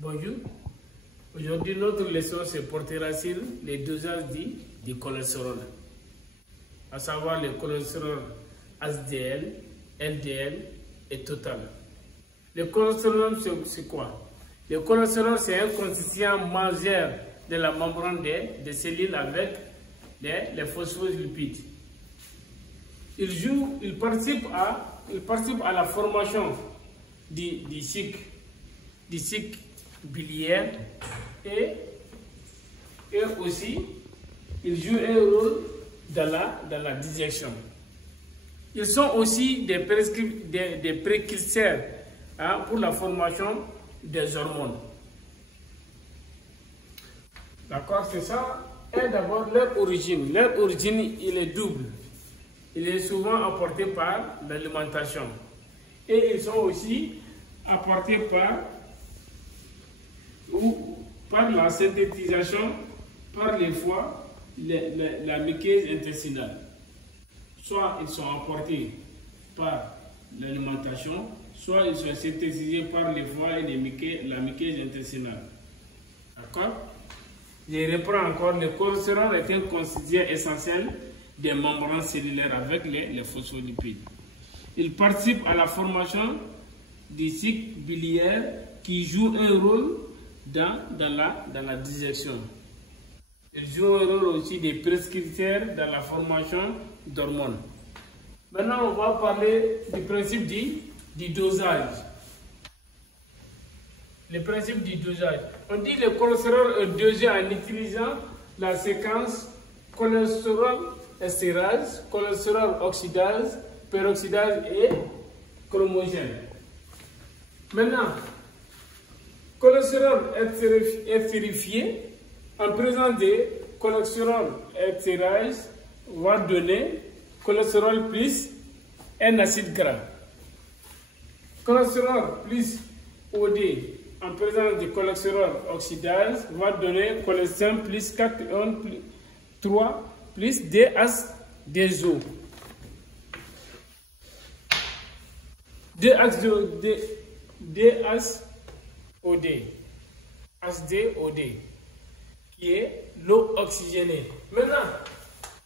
Bonjour. Aujourd'hui, notre leçon se portera sur les dosages du cholestérol, à savoir le cholestérol HDL, LDL et total. Le cholestérol, c'est quoi? Le cholestérol, c'est un constituant majeur de la membrane des cellules avec les phospholipides. Il participe à la formation du cycle biliaire et aussi il joue un rôle dans la digestion. Ils sont aussi des précurseurs pour la formation des hormones. D'accord, c'est ça. Et d'abord leur origine. Leur origine, il est double. Il est souvent apporté par l'alimentation. Et ils sont aussi apportés par la synthétisation par les foies, la muqueuse intestinale. Soit ils sont apportés par l'alimentation, soit ils sont synthétisés par les foies et la muqueuse intestinale. D'accord? Je reprends encore, le cholestérol est un constituant essentiel des membranes cellulaires avec les phospholipides. Il participe à la formation du cycle biliaire qui joue un rôle dans la digestion. Il joue un rôle aussi des prescripteurs dans la formation d'hormones. Maintenant, on va parler du principe du dosage. Le principe du dosage. On dit le cholestérol est dosé en utilisant la séquence cholestérol estérase, cholestérol oxydase, peroxydase et chromogène. Maintenant, cholestérol estérifié en présence de cholestérol estérase va donner cholestérol plus un acide gras. Cholestérol plus OD en présence de cholestérol oxydase va donner cholestérol plus 3 plus DHDO. HDOD, qui est l'eau oxygénée. Maintenant,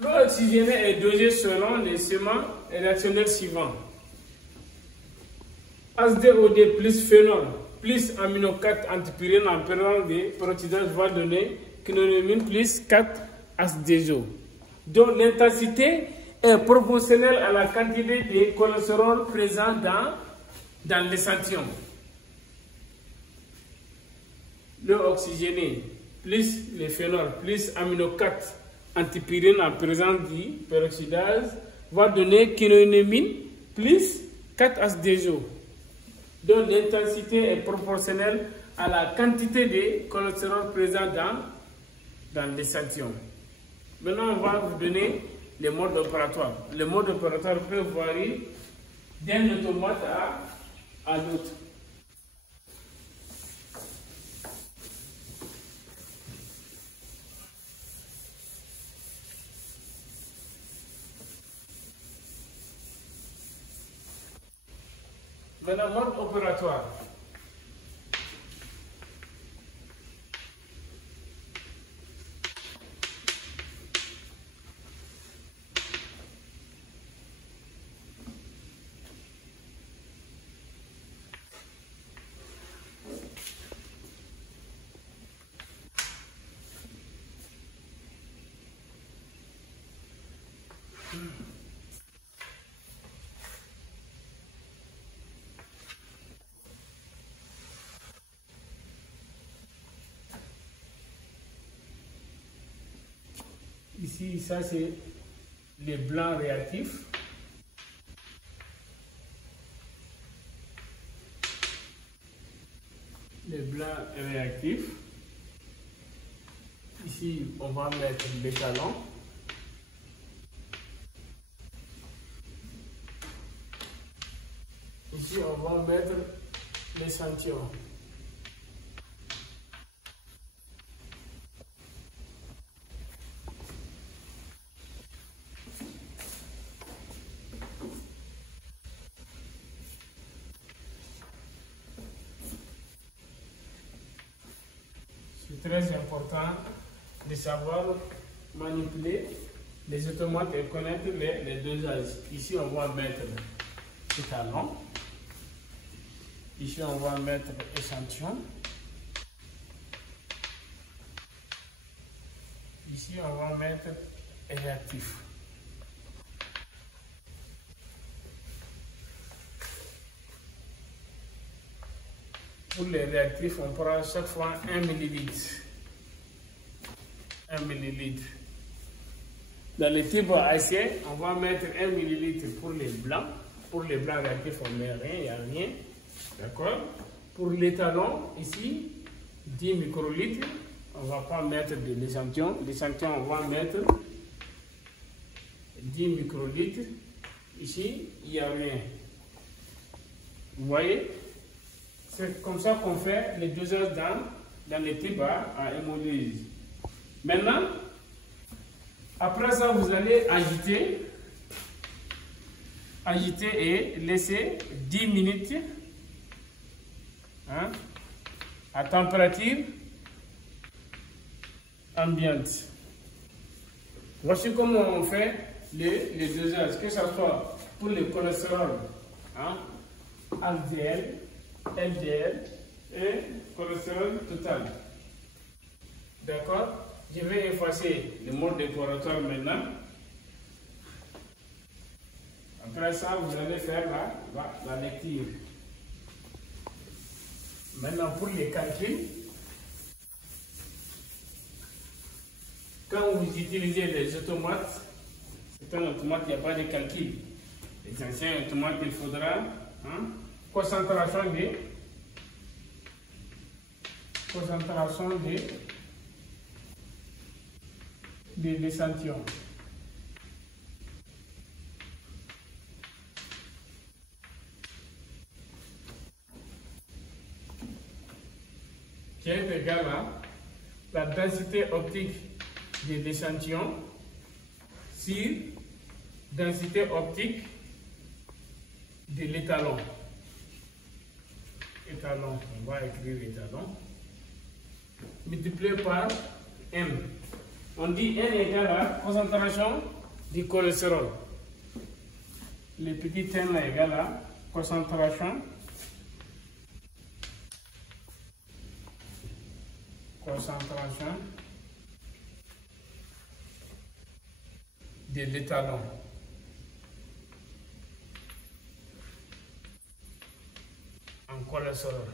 l'eau oxygénée est dosée selon les schémas réactionnels suivants. HDOD plus phénol plus amino 4 antipyrine en présence de peroxydase va donner quinolamine plus 4 HDO. Donc l'intensité est proportionnelle à la quantité de cholestérol présent dans l'échantillon. L'eau oxygénée plus les phénols plus amino 4 antipyrine en présence du peroxydase va donner quinolamine plus 4 HDO. Donc l'intensité est proportionnelle à la quantité de cholestérol présent dans l'échantillon. Maintenant, on va vous donner les modes opératoires. Les modes opératoires peuvent varier d'un automate à l'autre. Maintenant, mode opératoire. Ici, ça c'est les blancs réactifs. Les blancs réactifs. Ici, on va mettre l'étalon. Ici, on va mettre l'échantillon. C'est très important de savoir manipuler les automates et connaître les dosages. Ici, on va mettre étalon. Ici, on va mettre échantillon. Ici, on va mettre réactif. Pour les réactifs, on prend chaque fois 1 ml. 1 ml. Dans le type acier, on va mettre 1 ml pour les blancs. Pour les blancs réactifs, on ne met rien, il n'y a rien. D'accord? Pour l'étalon, ici, 10 microlitres. On ne va pas mettre de l'échantillon. L'échantillon, on va mettre 10 microlitres. Ici, il n'y a rien. Vous voyez? C'est comme ça qu'on fait les dosages dans les types à hémolyse. Maintenant, après ça, vous allez agiter et laisser 10 minutes à température ambiante. Voici comment on fait les dosages, que ce soit pour le cholestérol, HDL, LDL et cholestérol total. D'accord? Je vais effacer le mode décorateur maintenant. Après ça, vous allez faire la lecture. Maintenant, pour les calculs, quand vous utilisez les automates, c'est un automate, il n'y a pas de calcul. Les anciens automates, il faudra concentration de l'échantillon. Qui est égal à la densité optique de l'échantillon sur densité optique de l'étalon. Étalon, on va écrire étalon, multiplié par M. On dit N égale à concentration du cholestérol. Le petit n est égal à concentration de l'étalon. En cholestérol.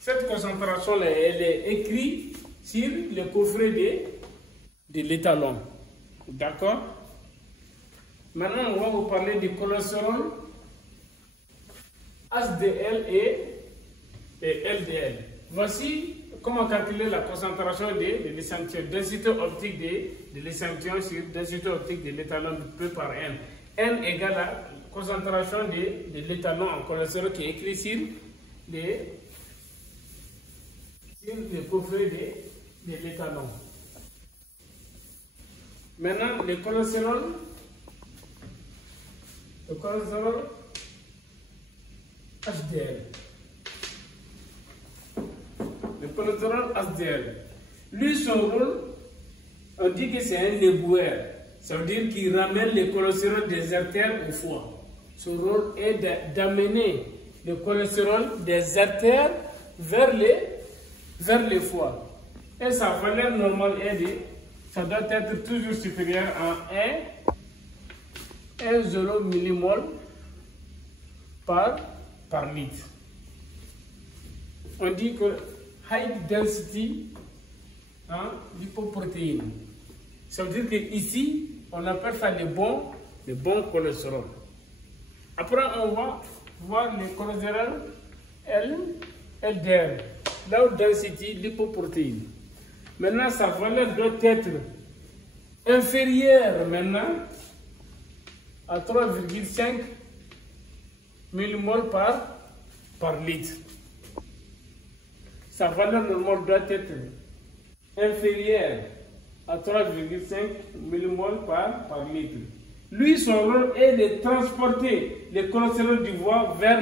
Cette concentration, elle est écrite sur le coffret de l'étalon. D'accord? Maintenant, on va vous parler du cholestérol HDL et LDL. Voici comment calculer la concentration de l'échantillon. Densité optique de l'échantillon sur densité optique de l'étalon multiplié par N. N égale à concentration de l'étalon en cholestérol qui est écrit sur le coffret de l'étalon. Maintenant, le cholestérol HDL. Le cholestérol HDL. Lui, son rôle, on dit que c'est un éboueur. Ça veut dire qu'il ramène le cholestérol des artères au foie. Son rôle est d'amener le cholestérol des artères vers le foie. Et sa valeur normale ça doit être toujours supérieur à 1,0 millimol par litre. On dit que high density lipoprotéines. Ça veut dire qu'ici, on appelle ça le bon cholestérol. Après, on va voir le cholestérol LDL, low density lipoprotéines. Maintenant, sa valeur doit être inférieure maintenant à 3,5 millimol par litre. Sa valeur normale doit être inférieure à 3,5 millimol par litre. Lui, son rôle est de transporter le cholestérol du foie vers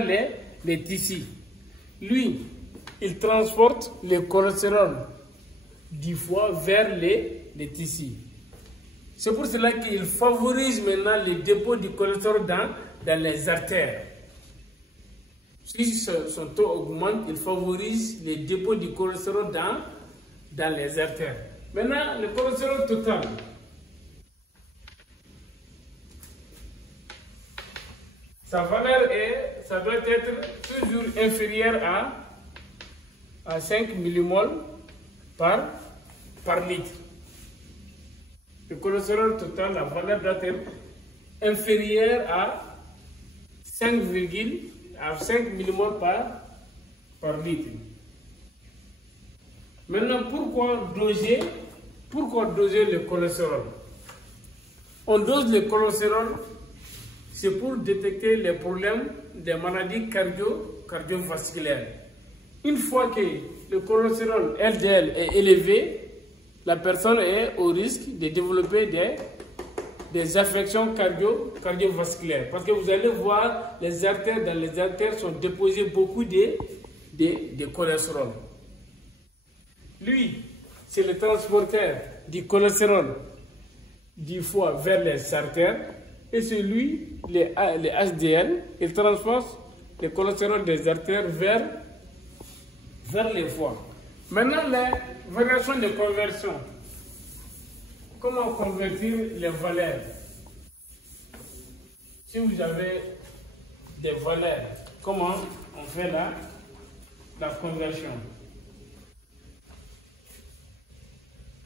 les tissus. Lui, il transporte le cholestérol du foie vers les tissus. C'est pour cela qu'il favorise maintenant le dépôt du cholestérol dans les artères. Si son taux augmente, il favorise le dépôt du cholestérol dans les artères. Maintenant, le cholestérol total. Sa valeur ça doit être toujours inférieur à 5 millimoles par litre. Le cholestérol total, la valeur doit être inférieure à 5 millimoles par litre. Maintenant, pourquoi doser le cholestérol? On dose le cholestérol, c'est pour détecter les problèmes des maladies cardiovasculaires. Une fois que le cholestérol LDL est élevé, la personne est au risque de développer des affections cardiovasculaires. Parce que vous allez voir, dans les artères sont déposés beaucoup de cholestérol. Lui, c'est le transporteur du cholestérol du foie vers les artères. Et c'est lui, les HDL, il transporte le cholestérol des artères vers les foies. Maintenant, les variations de conversion. Comment convertir les valeurs? Si vous avez des valeurs, comment on fait la conversion?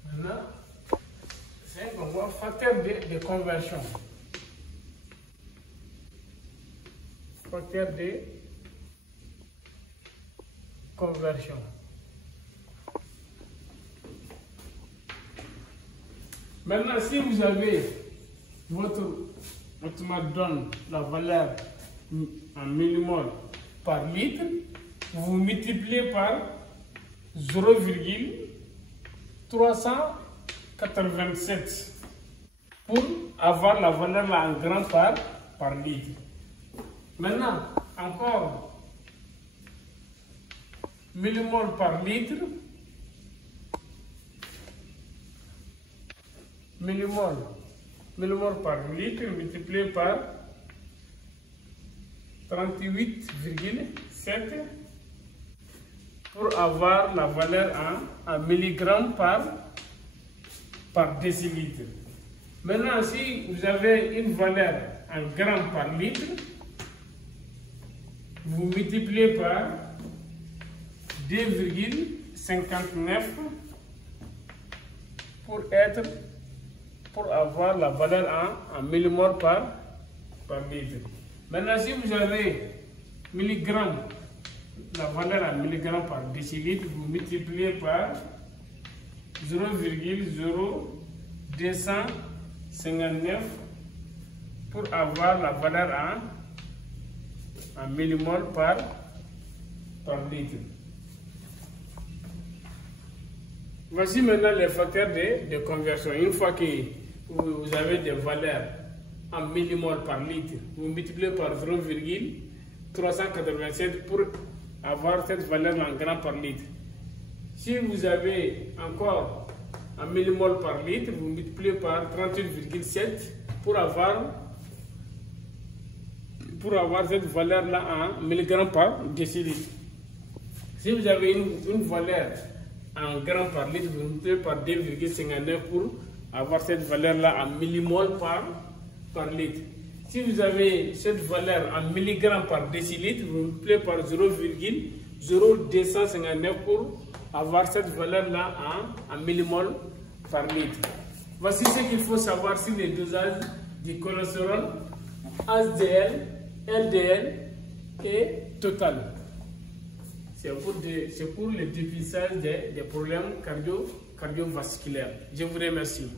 Maintenant, c'est un facteur de conversion. Facteur de conversion. Maintenant, si vous avez votre donne la valeur en millimoles par litre, vous multipliez par 0,387 pour avoir la valeur en grammes par litre. Maintenant, encore millimoles par litre, millimoles par litre multiplié par 38,7 pour avoir la valeur en milligrammes par décilitre. Maintenant, si vous avez une valeur en grammes par litre, vous multipliez par 2,59 pour avoir la valeur en millimoles par litre. Maintenant, si vous avez milligrammes, la valeur en milligrammes par décilitre, vous multipliez par 0,0259 pour avoir la valeur en millimoles par litre. Voici maintenant les facteurs de conversion. Une fois que vous avez des valeurs en millimoles par litre, vous multipliez par 0,387 pour avoir cette valeur en grammes par litre. Si vous avez encore en millimoles par litre, vous multipliez par 38,7 pour avoir cette valeur-là en milligrammes par décilitre. Si vous avez une valeur en grammes par litre, vous multipliez par 2,59 pour avoir cette valeur-là en millimoles par litre. Si vous avez cette valeur en milligrammes par décilitre, vous multipliez par 0,0259 pour avoir cette valeur-là en millimoles par litre. Voici ce qu'il faut savoir sur les dosages du cholestérol HDL, LDL et total. C'est pour le dépistage des problèmes cardiovasculaires. Je vous remercie.